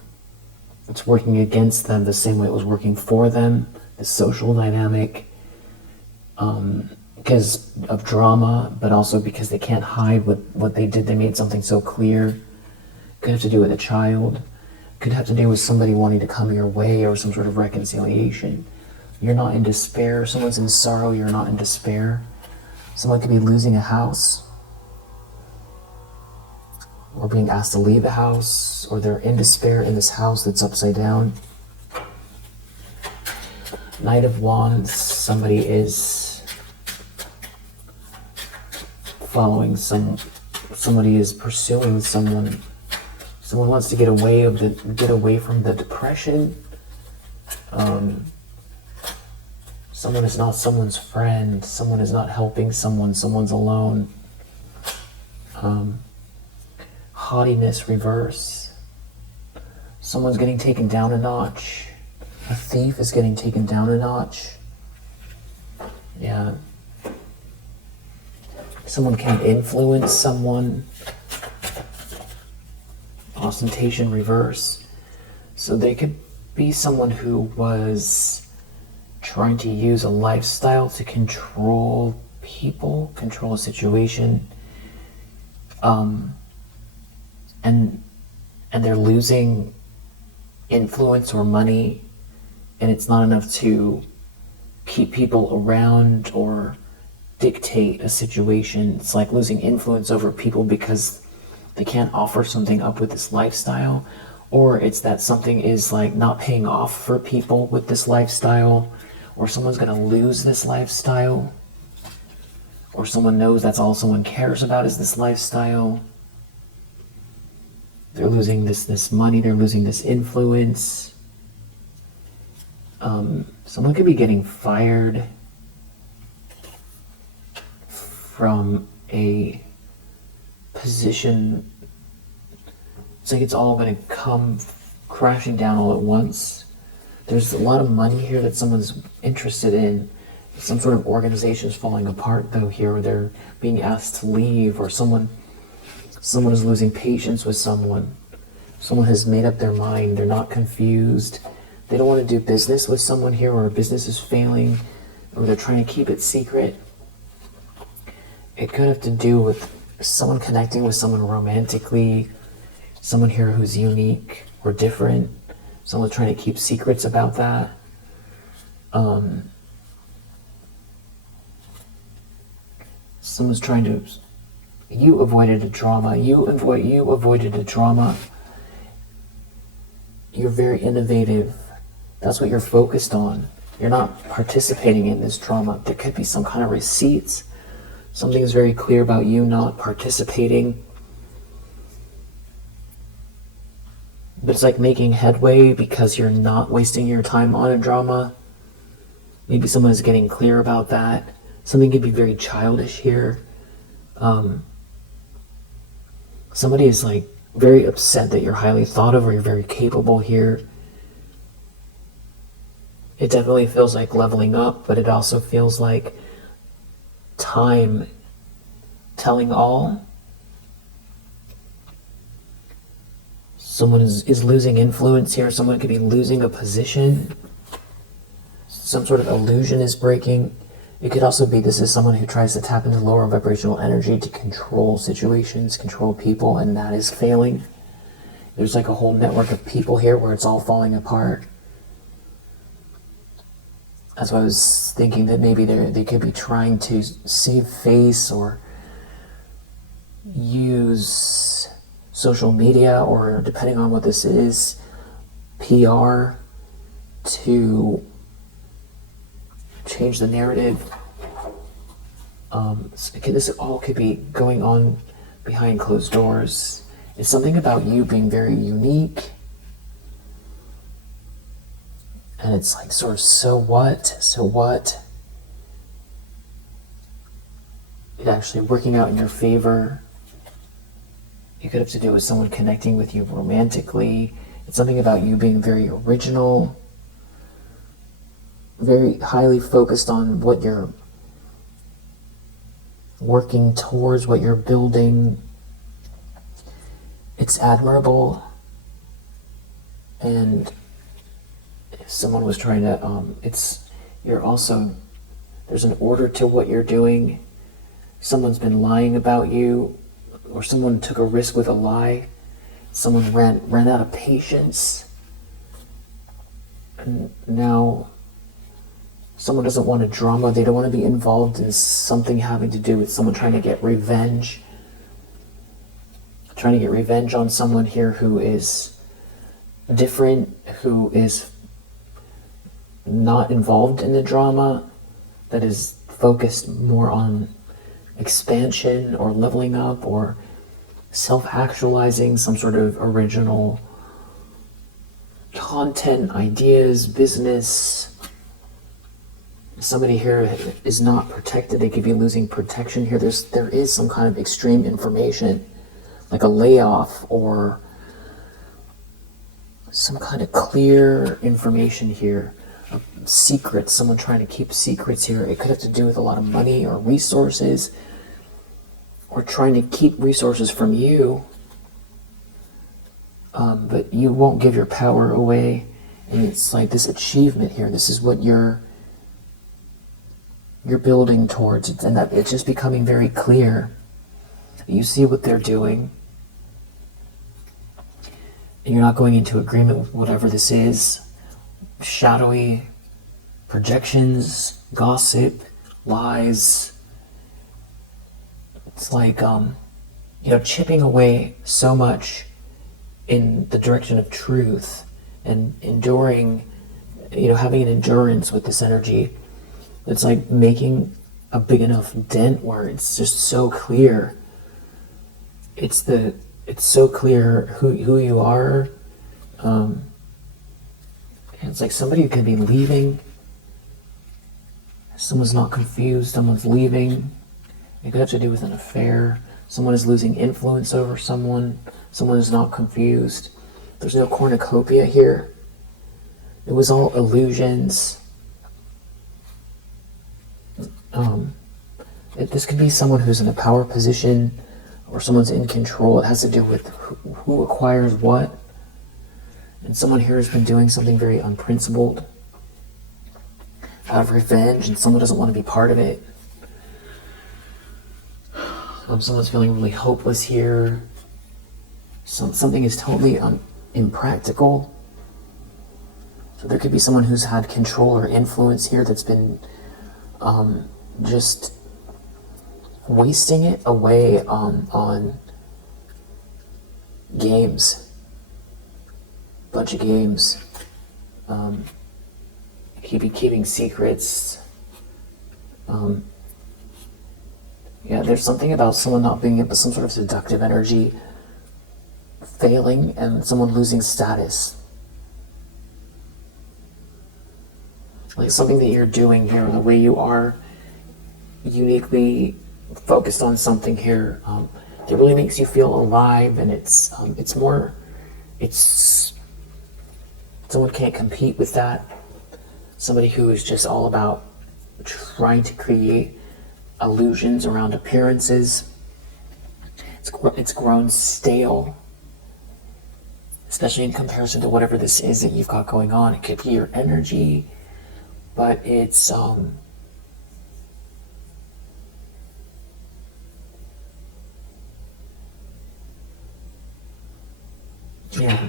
it's working against them the same way it was working for them, the social dynamic, because of drama, but also because they can't hide what they did. They made something so clear. Could have to do with a child. Could have to do with somebody wanting to come your way, or some sort of reconciliation. You're not in despair. Someone's in sorrow. You're not in despair. Someone could be losing a house, or being asked to leave a house, or they're in despair in this house that's upside down. Knight of Wands, somebody is following somebody is pursuing someone. Someone wants to get away from the depression. Someone is not someone's friend. Someone is not helping someone. Someone's alone. Haughtiness reverse. Someone's getting taken down a notch. A thief is getting taken down a notch. Yeah. Someone can influence someone. Ostentation reverse. So they could be someone who was trying to use a lifestyle to control people, control a situation, and they're losing influence or money, and it's not enough to keep people around or dictate a situation. It's like losing influence over people because they can't offer something up with this lifestyle, or it's that something is like not paying off for people with this lifestyle, or someone's going to lose this lifestyle, or someone knows that's all someone cares about is this lifestyle. They're losing this money, they're losing this influence. Someone could be getting fired from a position. It's like it's all going to come crashing down all at once. There's a lot of money here that someone's interested in. Some sort of organization is falling apart though here, or they're being asked to leave, or someone is losing patience with someone. Someone has made up their mind. They're not confused. They don't want to do business with someone here, or business is failing, or they're trying to keep it secret. It could have to do with someone connecting with someone romantically, someone here who's unique or different, someone trying to keep secrets about that. Someone's trying to, you avoided a drama, you avoided a drama. You're very innovative. That's what you're focused on. You're not participating in this drama. There could be some kind of receipts. Something is very clear about you not participating. But it's like making headway because you're not wasting your time on a drama. Maybe someone is getting clear about that. Something could be very childish here. Somebody is like very upset that you're highly thought of or you're very capable here. It definitely feels like leveling up, but it also feels like time telling all. Someone is losing influence here. Someone could be losing a position. Some sort of illusion is breaking. It could also be this is someone who tries to tap into lower vibrational energy to control situations, control people, and that is failing. There's like a whole network of people here where it's all falling apart. That's why I was thinking that maybe they could be trying to save face or use social media, or depending on what this is, PR, to change the narrative. This all could be going on behind closed doors. It's something about you being very unique. And it's like sort of, so what? It actually working out in your favor. It could have to do with someone connecting with you romantically. It's something about you being very original, very highly focused on what you're working towards, what you're building. It's admirable. And if someone was trying to, there's an order to what you're doing. Someone's been lying about you, or someone took a risk with a lie. Someone ran out of patience. And now someone doesn't want a drama. They don't want to be involved in something having to do with someone trying to get revenge. Trying to get revenge on someone here who is different, who is not involved in the drama, that is focused more on expansion or leveling up or self-actualizing, some sort of original content, ideas, business. Somebody here is not protected. They could be losing protection here. There is some kind of extreme information, like a layoff or some kind of clear information here. Secrets, someone trying to keep secrets here. It could have to do with a lot of money or resources, or trying to keep resources from you, but you won't give your power away. And it's like this achievement here. This is what you're building towards, and that it's just becoming very clear. You see what they're doing, and you're not going into agreement with whatever this is. Shadowy projections, gossip, lies. It's like, chipping away so much in the direction of truth and enduring, having an endurance with this energy. It's like making a big enough dent where it's just so clear. It's so clear who you are. It's like somebody could be leaving. Someone's not confused. Someone's leaving. It could have to do with an affair. Someone is losing influence over someone. Someone is not confused. There's no cornucopia here. It was all illusions. This could be someone who's in a power position, or someone's in control. It has to do with who acquires what. And someone here has been doing something very unprincipled out of revenge, and someone doesn't want to be part of it. Someone's feeling really hopeless here. Something is totally impractical. So there could be someone who's had control or influence here that's been just wasting it away on games. Bunch of games. Keeping secrets. Yeah, there's something about someone not being able, some sort of seductive energy failing and someone losing status. Like something that you're doing here, the way you are uniquely focused on something here, it really makes you feel alive, and it's more, it's, someone can't compete with that. Somebody who is just all about trying to create illusions around appearances. It's grown stale, especially in comparison to whatever this is that you've got going on. It could be your energy, but it's yeah.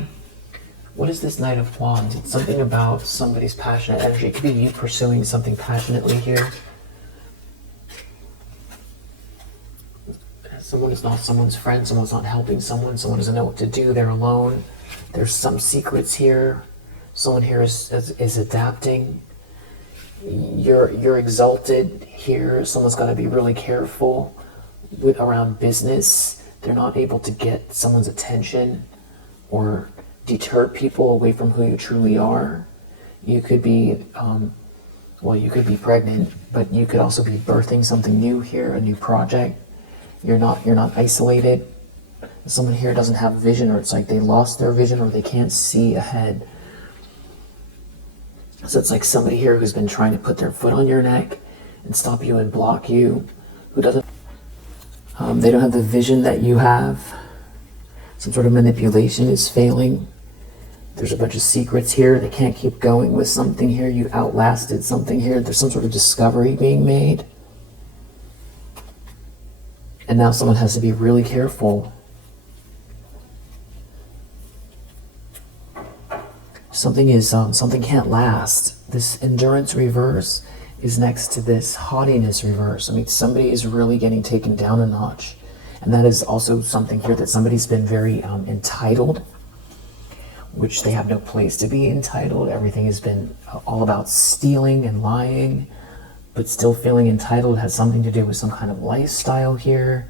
What is this Knight of Wands? It's something about somebody's passionate energy. It could be you pursuing something passionately here. Someone is not someone's friend, someone's not helping someone doesn't know what to do, they're alone. There's some secrets here. Someone here is adapting. You're exalted here. Someone's got to be really careful around business. They're not able to get someone's attention or deter people away from who you truly are. You could be, well, you could be pregnant, but you could also be birthing something new here, a new project. You're not isolated. Someone here doesn't have vision, or it's like they lost their vision, or they can't see ahead. So it's like somebody here who's been trying to put their foot on your neck and stop you and block you, who doesn't, they don't have the vision that you have. Some sort of manipulation is failing. There's a bunch of secrets here. They can't keep going with something here. You outlasted something here. There's some sort of discovery being made. And now someone has to be really careful. Something can't last. This endurance reverse is next to this haughtiness reverse. I mean, somebody is really getting taken down a notch. And that is also something here that somebody's been very entitled, which they have no place to be entitled. Everything has been all about stealing and lying, but still feeling entitled. Has something to do with some kind of lifestyle here,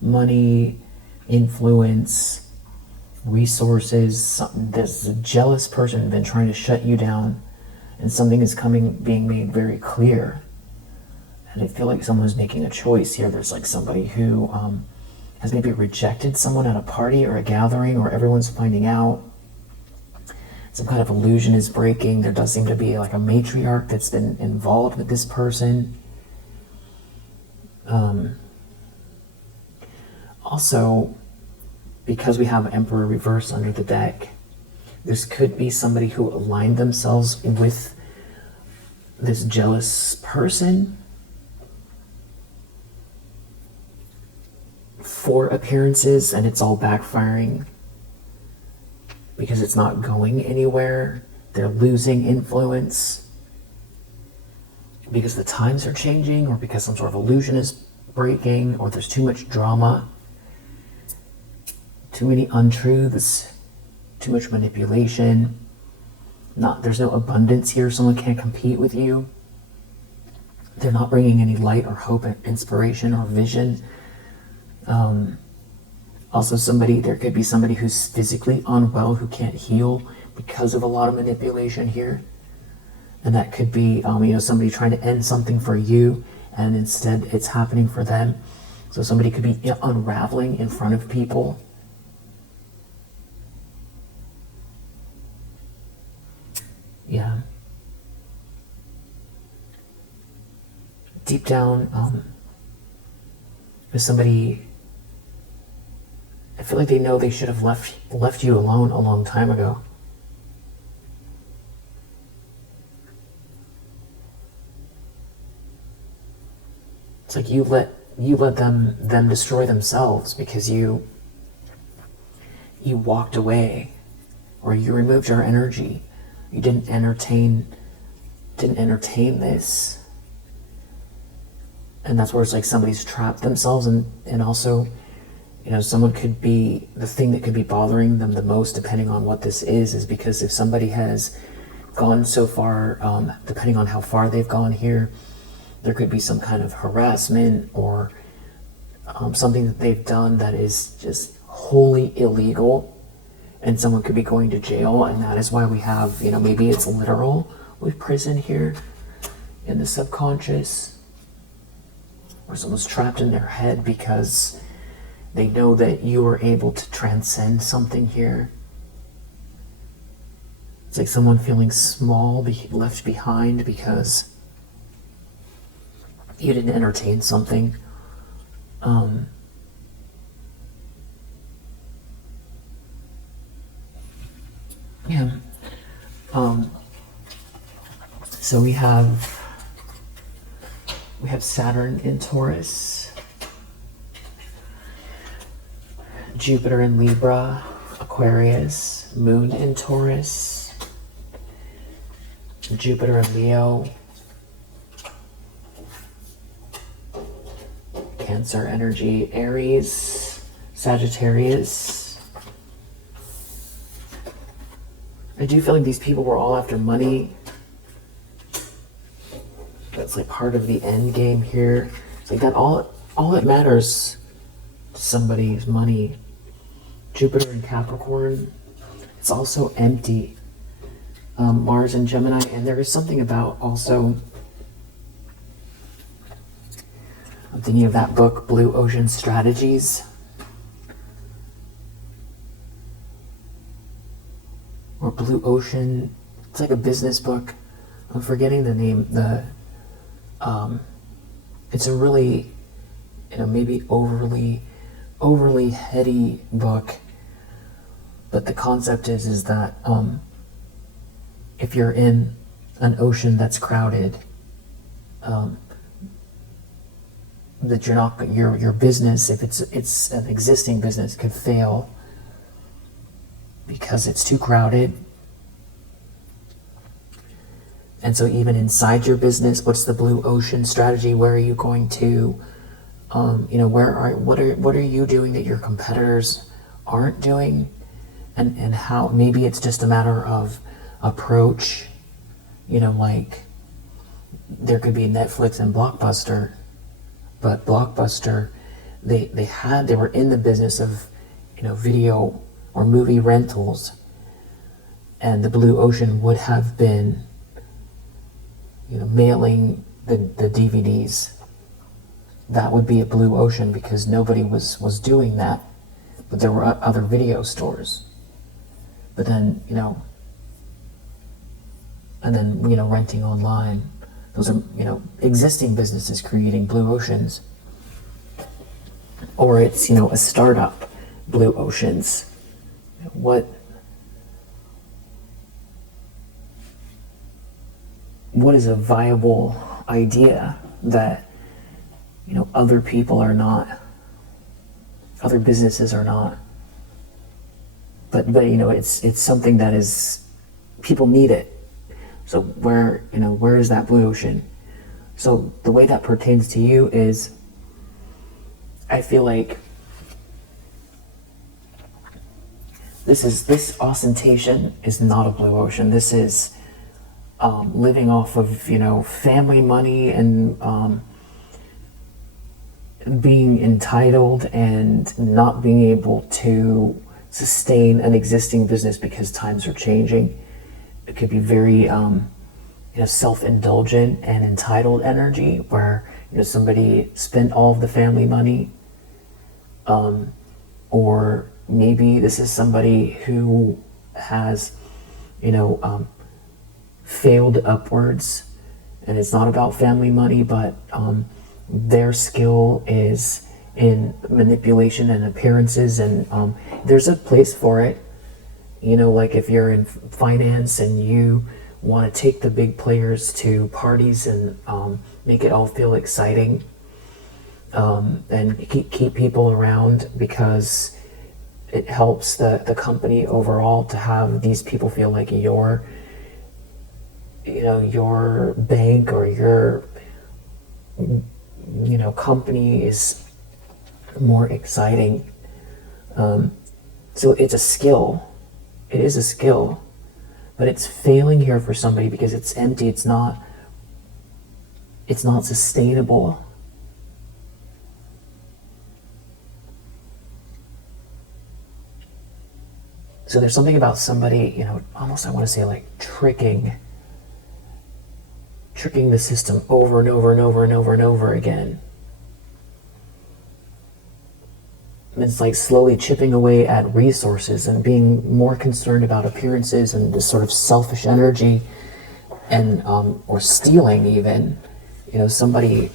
money, influence, resources. There's a jealous person been trying to shut you down, and something is being made very clear. And I feel like someone's making a choice here. There's like somebody who has maybe rejected someone at a party or a gathering, or everyone's finding out. Some kind of illusion is breaking. There does seem to be like a matriarch that's been involved with this person. Also, because we have Emperor reverse under the deck, this could be somebody who aligned themselves with this jealous person for appearances, and it's all backfiring because it's not going anywhere. They're losing influence because the times are changing, or because some sort of illusion is breaking, or there's too much drama, too many untruths, too much manipulation. There's no abundance here. Someone can't compete with you. They're not bringing any light or hope and inspiration or vision. Also, there could be somebody who's physically unwell, who can't heal because of a lot of manipulation here. And that could be, somebody trying to end something for you, and instead it's happening for them. So somebody could be unraveling in front of people. Yeah. Deep down, if somebody, I feel like they know they should have left you alone a long time ago. It's like you let them destroy themselves because you walked away, or you removed your energy. You didn't entertain this. And that's where it's like somebody's trapped themselves, and also, someone could be, the thing that could be bothering them the most, depending on what this is because if somebody has gone so far, depending on how far they've gone here, there could be some kind of harassment or something that they've done that is just wholly illegal, and someone could be going to jail, and that is why we have, maybe it's literal with prison here in the subconscious, where someone's trapped in their head because they know that you are able to transcend something here. It's like someone feeling small, left behind because you didn't entertain something. Yeah. So we have Saturn in Taurus, Jupiter in Libra, Aquarius, Moon in Taurus, Jupiter in Leo, Cancer energy, Aries, Sagittarius. I do feel like these people were all after money. That's like part of the end game here. It's like that all that matters to somebody is money. Jupiter in Capricorn, it's also empty. Mars in Gemini, and there is something about also, I'm thinking of that book, Blue Ocean Strategies. Or Blue Ocean, it's like a business book. I'm forgetting the name. It's a really, maybe overly heady book. But the concept is that if you're in an ocean that's crowded, that you're not, your business, if it's an existing business, could fail because it's too crowded. And so even inside your business, what's the blue ocean strategy? Where are you going to, what are you doing that your competitors aren't doing? And how, maybe it's just a matter of approach, like there could be Netflix and Blockbuster, but Blockbuster, they were in the business of, video or movie rentals, and the blue ocean would have been, mailing the DVDs. That would be a blue ocean because nobody was doing that, but there were other video stores. But then, and then, renting online. Those are, existing businesses creating blue oceans. Or it's, a startup, blue oceans. What is a viable idea that, other people are not, other businesses are not? But it's something that is, people need it. So where is that blue ocean? So the way that pertains to you is, I feel like this ostentation is not a blue ocean. This is living off of, family money and being entitled and not being able to sustain an existing business because times are changing. It could be very, self-indulgent and entitled energy where, somebody spent all of the family money. Or maybe this is somebody who has, failed upwards, and it's not about family money, but their skill is in manipulation and appearances, and there's a place for it. Like if you're in finance and you want to take the big players to parties and make it all feel exciting, and keep people around because it helps the company overall to have these people feel like your bank or your company is more exciting. So it's a skill. It is a skill, but it's failing here for somebody because it's empty. It's not sustainable. So there's something about somebody, almost I want to say like tricking the system over and over and over and over and over again. It's like slowly chipping away at resources and being more concerned about appearances and this sort of selfish energy, and or stealing even. Somebody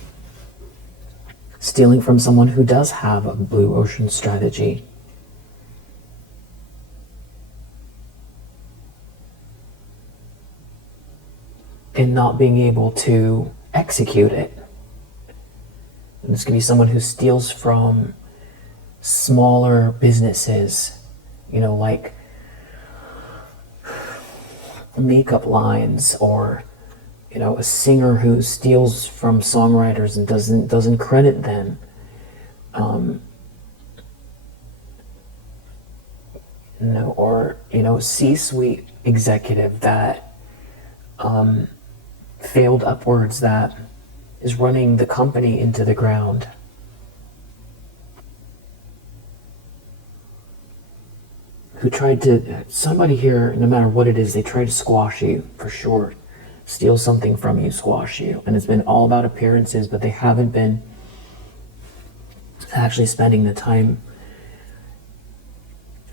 stealing from someone who does have a blue ocean strategy. And not being able to execute it. And this could be someone who steals from smaller businesses, like makeup lines, or a singer who steals from songwriters and doesn't credit them. Or C-suite executive that failed upwards, that is running the company into the ground. Who tried to, somebody here, no matter what it is, they try to squash you, for sure. Steal something from you, squash you. And it's been all about appearances, but they haven't been actually spending the time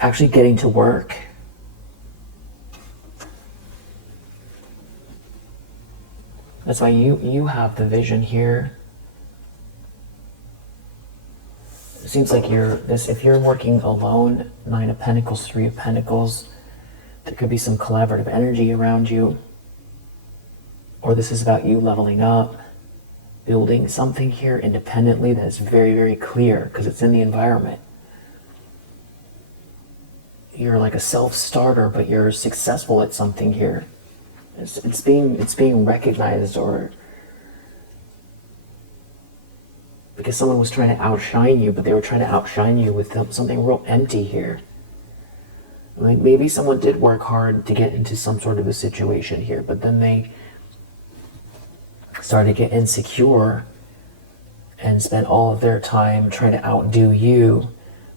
actually getting to work. That's why you have the vision here. It seems like if you're working alone, 9 of Pentacles, 3 of Pentacles, there could be some collaborative energy around you. Or this is about you leveling up, building something here independently that is very, very clear, because it's in the environment. You're like a self-starter, but you're successful at something here. It's being recognized, or because someone was trying to outshine you, but they were trying to outshine you with something real empty here. Like maybe someone did work hard to get into some sort of a situation here, but then they started to get insecure and spent all of their time trying to outdo you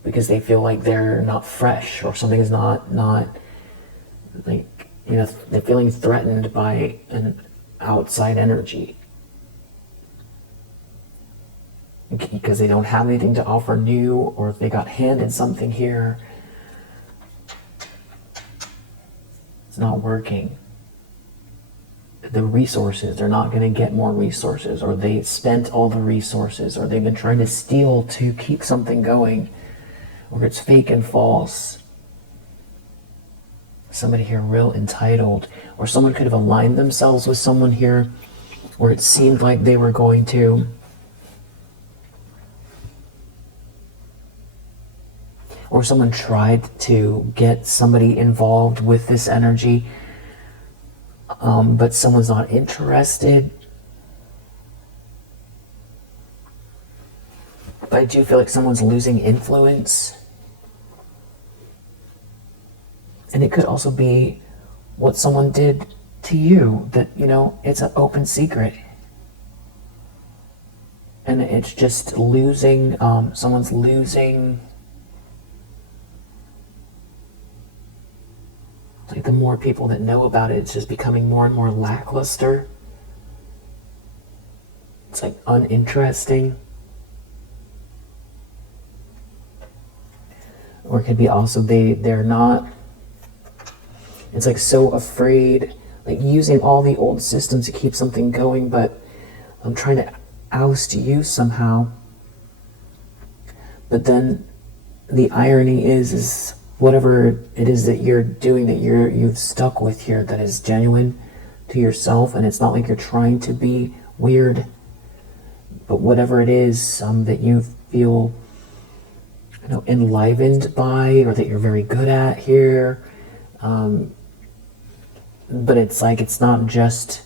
because they feel like they're not fresh, or something is not like, they're feeling threatened by an outside energy because they don't have anything to offer new, or if they got handed something here, it's not working. The resources, they're not going to get more resources, or they spent all the resources, or they've been trying to steal to keep something going, or it's fake and false. Somebody here real entitled, or someone could have aligned themselves with someone here where it seemed like they were going to, or someone tried to get somebody involved with this energy, but someone's not interested. But I do feel like someone's losing influence. And it could also be what someone did to you, that, it's an open secret. And it's just losing, someone's losing. Like the more people that know about it, it's just becoming more and more lackluster. It's like uninteresting. Or it could be also they're not, it's like so afraid, like using all the old systems to keep something going, but I'm trying to oust you somehow. But then the irony is whatever it is that you're doing, that you've stuck with here, that is genuine to yourself, and it's not like you're trying to be weird, but whatever it is that you feel enlivened by, or that you're very good at here, but it's like it's not just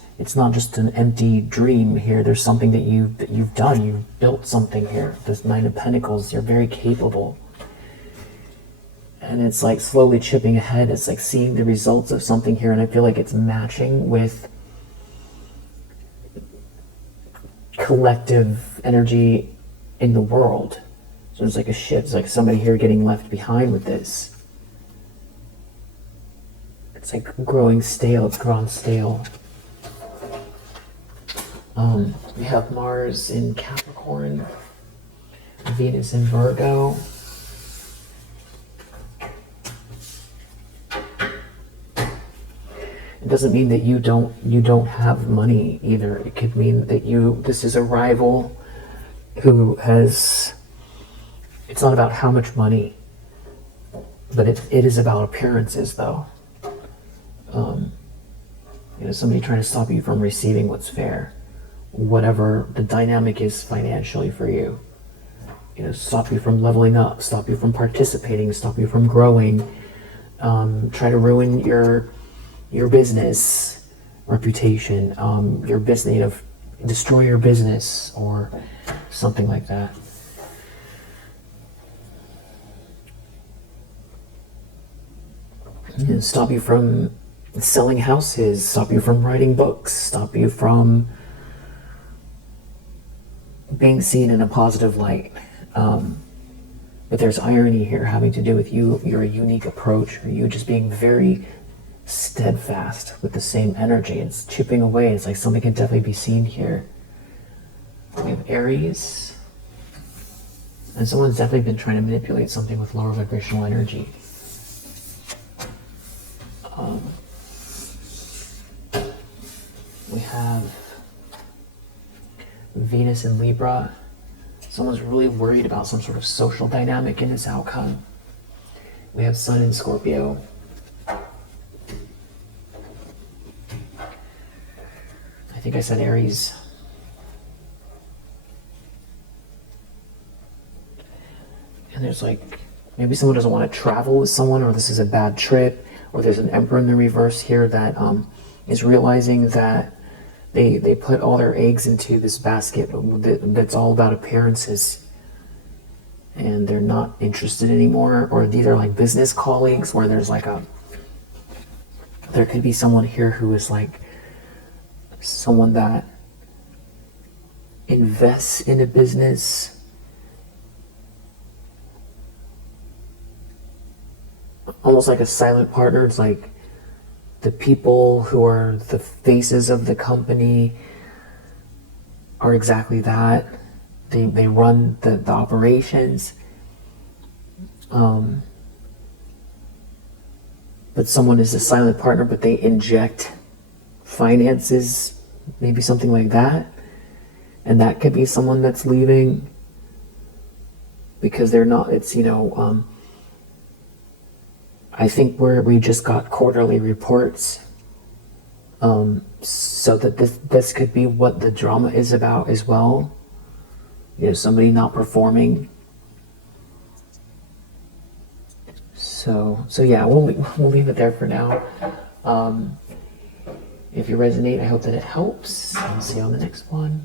an empty dream here. There's something that you've done. You've built something here. This 9 of Pentacles, you're very capable. And it's like slowly chipping ahead. It's like seeing the results of something here, and I feel like it's matching with collective energy in the world. So there's like a shift. It's like somebody here getting left behind with this. It's like growing stale. It's grown stale. We have Mars in Capricorn, Venus in Virgo. It doesn't mean that you don't have money either. It could mean that this is a rival who has, it's not about how much money, but it is about appearances though. Somebody trying to stop you from receiving what's fair, whatever the dynamic is financially for you. Stop you from leveling up, stop you from participating, stop you from growing, try to ruin your business reputation, your business, destroy your business or something like that. Stop you from selling houses, stop you from writing books, stop you from being seen in a positive light. But there's irony here having to do with your unique approach, or you just being very steadfast with the same energy. It's chipping away. It's like something can definitely be seen here. We have Aries. And someone's definitely been trying to manipulate something with lower vibrational energy. We have Venus in Libra. Someone's really worried about some sort of social dynamic in its outcome. We have Sun in Scorpio. I think I said Aries. And there's like, maybe someone doesn't want to travel with someone, or this is a bad trip, or there's an Emperor in the reverse here that is realizing that they put all their eggs into this basket that's all about appearances, and they're not interested anymore. Or these are like business colleagues where there's like there could be someone here who is like someone that invests in a business, almost like a silent partner. It's like the people who are the faces of the company are exactly that. They run the operations. But someone is a silent partner, but they inject finances, maybe something like that. And that could be someone that's leaving because they're not, it's, I think we just got quarterly reports, so that this could be what the drama is about as well. Somebody not performing. So yeah, we'll leave it there for now. If you resonate, I hope that it helps. I'll see you on the next one.